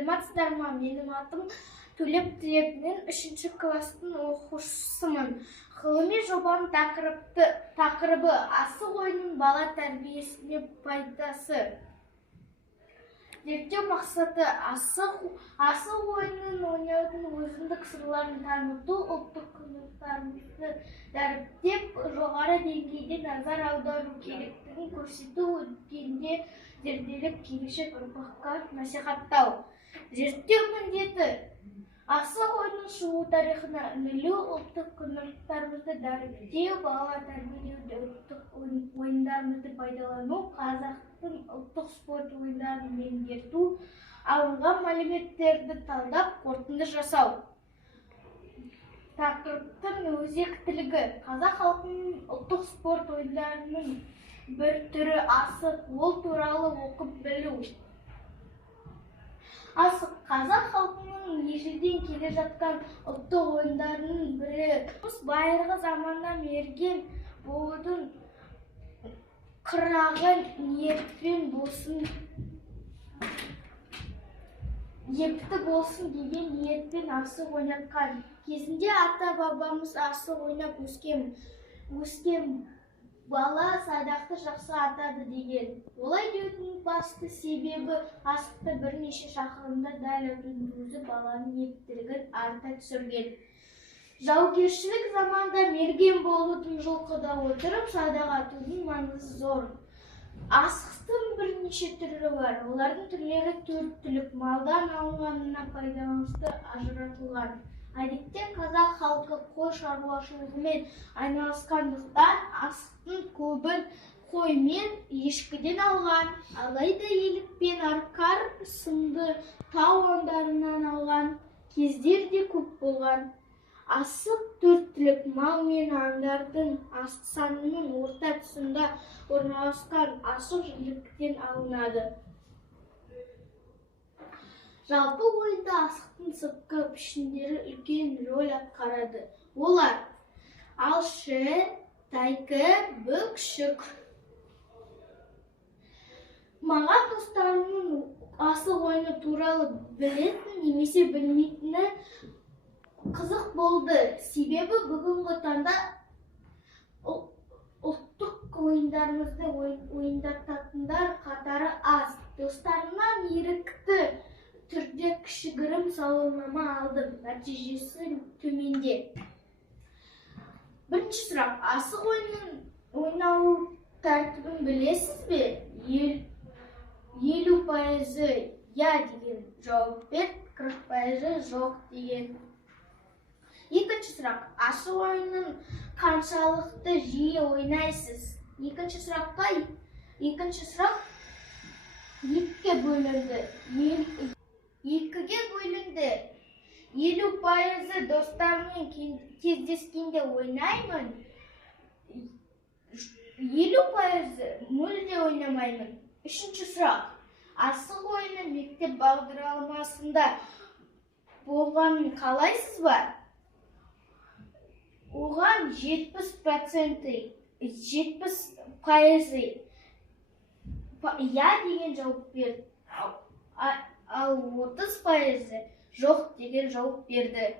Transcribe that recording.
Саламатсыздар ма? Менің атым Төлеп Тілек, мен 3-ші класстың оқушысымын. Ғылыми жобаның тақырыбы асық ойынның бала тәрбиесіне пайдасы. Зерттеу мақсаты асық ойынын ойнаудың өзіндік сырларын таныту, ұлттық құндылықтарымызды дәріптеп, жоғары деңгейде назар аудару керектігін көрсету, өткенде зерделеп келешек ұрпаққа насихаттау. Зерттеу міндеті асық ойынның шығу тарихына үңілу, ұлттық құндылықтарымызды дәріптеу, бала тәрбиелеуде ұлттық ойындарымызды пайдалану, қазақтың ұлттық спорт ойындарын меңгерту, алынған мәліметтерді талдап, қорытынды жасау. Тақырыптың өзектілігі: қазақ халқының ұлттық спорт ойындарының бір түрі асық, ол туралы оқып білу. Асық қазақ халқының ежелден келе жатқан ұлттық ойындарының бірі. Байырғы заманда мерген болудың қырағын епті болсын деген ниетпен асық ойнатқан. Кезінде ата-бабамыз асық ойнап өскен бала садақты жақсы атады деген. Олай деудің басты себебі асықты бірнеше шақырымда дәл атудың өзі баланың ептілігін арта түсірген. Жаугершілік заманда мерген болудың жылқыда отырып садақ атудың маңызы зор. Асықтың бірнеше түрі бар. Олардың түрлері 4 түлік, малдан алынғанына пайдаланысты ажыратылған. Әдетте қазақ халқы қой шаруашылығымен айналысқандықтан асықтың көбін қой мен ешкіден алған. Алайда елік пен арқар сынды тау аңдарынан алған кездер де көп болған. Асық 4 түлік, мал мен аңдардың санының орта тұсында орналасқан асық жіліктен алынады. Жалпы ойында асықтың сыртқы пішіндері үлкен рөл атқарады. Олар алшы, тайкы, бүкшік. Маған достарымның асық ойыны туралы білетін немесе білмейтіні қызық болды. Себебі бүгінгі таңда ұлттық ойындарымызды ойындататындар қатары аз. Достарымнан ерікті түрде кішігірім сауалнама алдым. Нәтижесі төменде. Бірінші сұрақ: асық ойынын ойнау тәртібін білесіз бе? 50% я деген жауап бер, 40% жоқ деген. Екінші сұрақ: асық ойынын қаншалықты жиі ойнайсыз? Екінші сұрақ: екіге бөлінді. 50% достарыммен кездескенде ойнаймын, 50% мүлде ойнамаймын. Үшінші сұрақ: асық ойыны мектеп бағдарламасында болғанын қалайсыз ба? Оған 70% я деген жауап берді, ал 30% жоқ деген жауап берді.